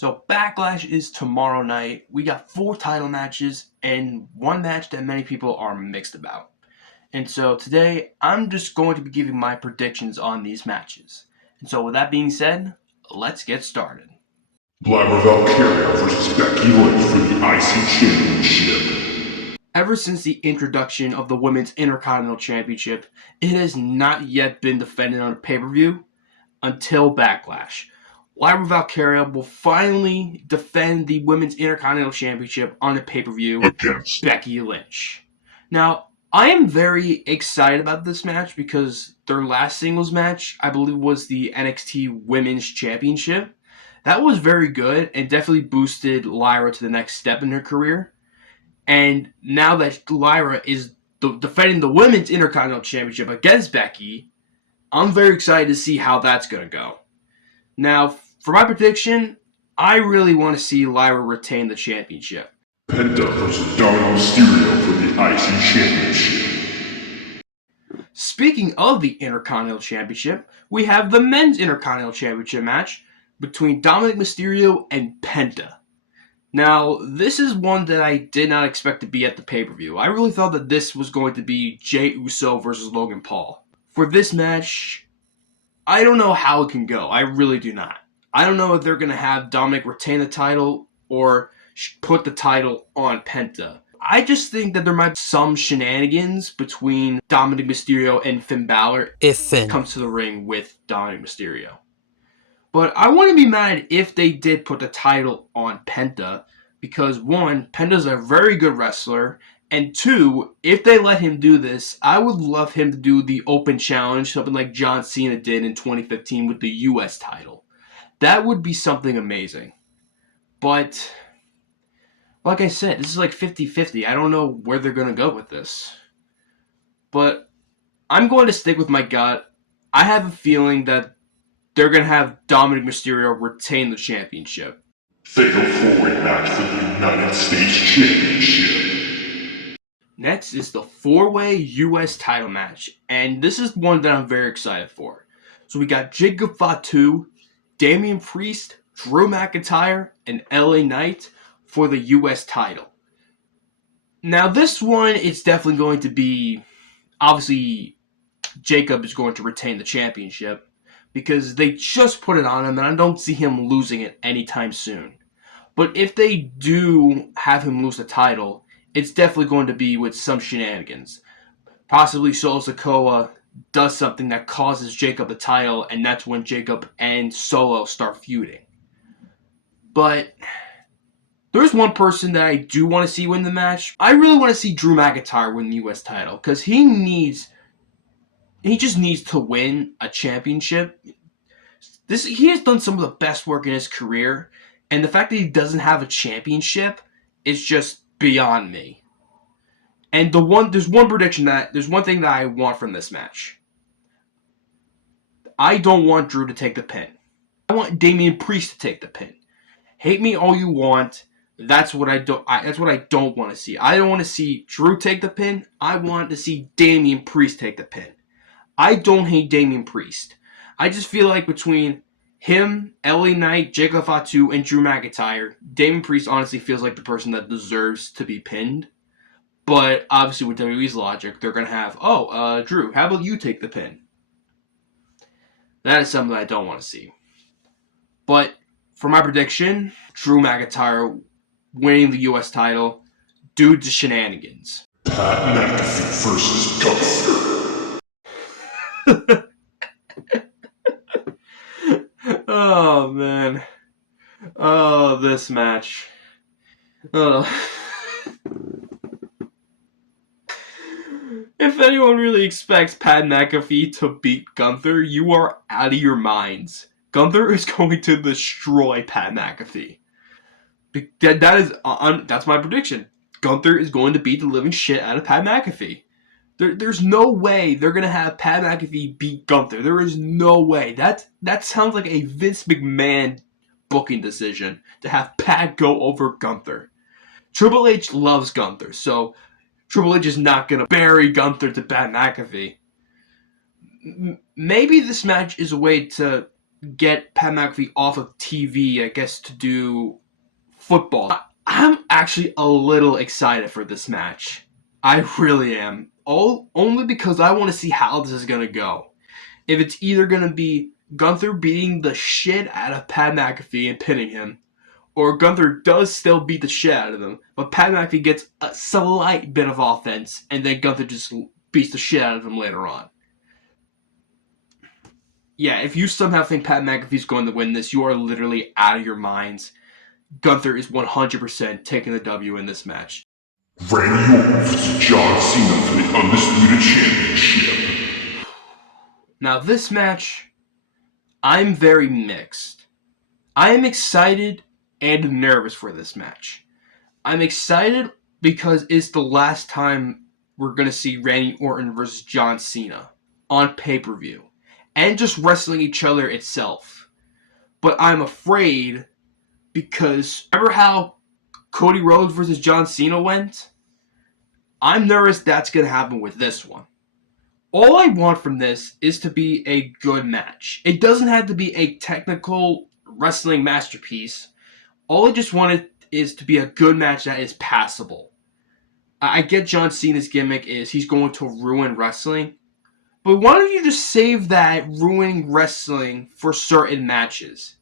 So Backlash is tomorrow night. We got 4 title matches and one match that many people are mixed about. And so today I'm just going to be giving my predictions on these matches. And so with that being said, let's get started. Valkyria versus Becky Lynch for the IC Championship. Ever since the introduction of the Women's Intercontinental Championship, it has not yet been defended on a pay-per-view until Backlash. Lyra Valkyria will finally defend the Women's Intercontinental Championship on a pay-per-view against Becky Lynch. Now, I am very excited about this match because their last singles match, I believe, was the NXT Women's Championship. That was very good and definitely boosted Lyra to the next step in her career. And now that Lyra is defending the Women's Intercontinental Championship against Becky, I'm very excited to see how that's going to go. Now, for my prediction, I really want to see Lyra retain the championship. Penta versus Dominic Mysterio for the IC Championship. Speaking of the Intercontinental Championship, we have the Men's Intercontinental Championship match between Dominic Mysterio and Penta. Now, this is one that I did not expect to be at the pay-per-view. I really thought that this was going to be Jey Uso versus Logan Paul. For this match, I don't know how it can go. I really do not. I don't know if they're going to have Dominic retain the title or put the title on Penta. I just think that there might be some shenanigans between Dominic Mysterio and Finn Balor if Finn comes to the ring with Dominic Mysterio. But I wouldn't be mad if they did put the title on Penta because, one, Penta's a very good wrestler, and two, if they let him do this, I would love him to do the open challenge, something like John Cena did in 2015 with the US title. That would be something amazing. But, like I said, this is like 50-50. I don't know where they're going to go with this. But I'm going to stick with my gut. I have a feeling that they're going to have Dominic Mysterio retain the championship. Fatal 4-way match for the United States Championship. Next is the 4-way US title match, and this is one that I'm very excited for. So we got Jacob Fatu, Damian Priest, Drew McIntyre, and LA Knight for the US title. Now this one is definitely going to be, obviously Jacob is going to retain the championship because they just put it on him and I don't see him losing it anytime soon. But if they do have him lose the title, it's definitely going to be with some shenanigans. Possibly Solo Sikoa does something that causes Jacob the title, and that's when Jacob and Solo start feuding. But there's one person that I do want to see win the match. I really want to see Drew McIntyre win the US title because he just needs to win a championship. He has done some of the best work in his career, and the fact that he doesn't have a championship is just beyond me. And there's one thing that I want from this match. I don't want Drew to take the pin. I want Damian Priest to take the pin. Hate me all you want. That's what I don't want to see. I don't want to see Drew take the pin. I want to see Damian Priest take the pin. I don't hate Damian Priest. I just feel like between him, LA Knight, Jacob Fatu, and Drew McIntyre, Damian Priest honestly feels like the person that deserves to be pinned. But obviously with WWE's logic, they're going to have, Drew, how about you take the pin? That is something that I don't want to see. But for my prediction, Drew McIntyre winning the US title due to shenanigans. Pat McAfee versus Gunther. Oh, man. Oh, this match. Oh. If anyone really expects Pat McAfee to beat Gunther, you are out of your minds. Gunther is going to destroy Pat McAfee. That's my prediction. Gunther is going to beat the living shit out of Pat McAfee. There's no way they're going to have Pat McAfee beat Gunther. There is no way. That sounds like a Vince McMahon booking decision to have Pat go over Gunther. Triple H loves Gunther, so Triple H is not going to bury Gunther to Pat McAfee. Maybe this match is a way to get Pat McAfee off of TV, I guess, to do football. I'm actually a little excited for this match. I really am. Only because I want to see how this is going to go. If it's either going to be Gunther beating the shit out of Pat McAfee and pinning him, or Gunther does still beat the shit out of him, but Pat McAfee gets a slight bit of offense, and then Gunther just beats the shit out of him later on. Yeah, if you somehow think Pat McAfee's going to win this, you are literally out of your minds. Gunther is 100% taking the W in this match. Randy Orton versus John Cena for the Undisputed Championship. Now this match, I'm very mixed. I am excited and nervous for this match. I'm excited because it's the last time we're going to see Randy Orton versus John Cena on pay-per-view and just wrestling each other itself. But I'm afraid because remember how Cody Rhodes versus John Cena went? I'm nervous that's going to happen with this one. All I want from this is to be a good match. It doesn't have to be a technical wrestling masterpiece. All I just want is to be a good match that is passable. I get John Cena's gimmick is he's going to ruin wrestling. But why don't you just save that ruining wrestling for certain matches?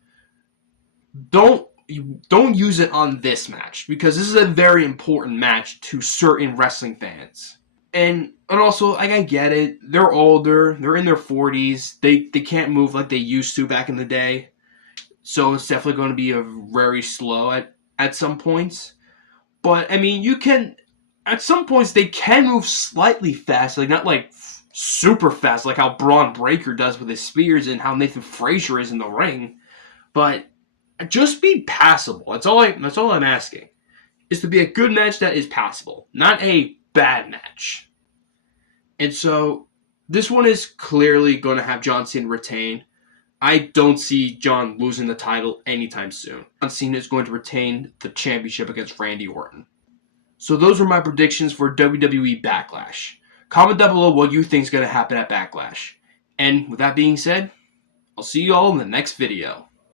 Don't use it on this match, because this is a very important match to certain wrestling fans. And also, like, I get it. They're older. They're in their 40s. They can't move like they used to back in the day. So it's definitely going to be a very slow at some points. But, I mean, you can... At some points, they can move slightly fast. Like, not like super fast, like how Braun Breaker does with his spears and how Nathan Frazier is in the ring. But just be passable. That's all I'm asking. Is to be a good match that is passable. Not a bad match. And so, this one is clearly going to have John Cena retain. I don't see John losing the title anytime soon. John Cena is going to retain the championship against Randy Orton. So those were my predictions for WWE Backlash. Comment down below what you think is going to happen at Backlash. And with that being said, I'll see you all in the next video.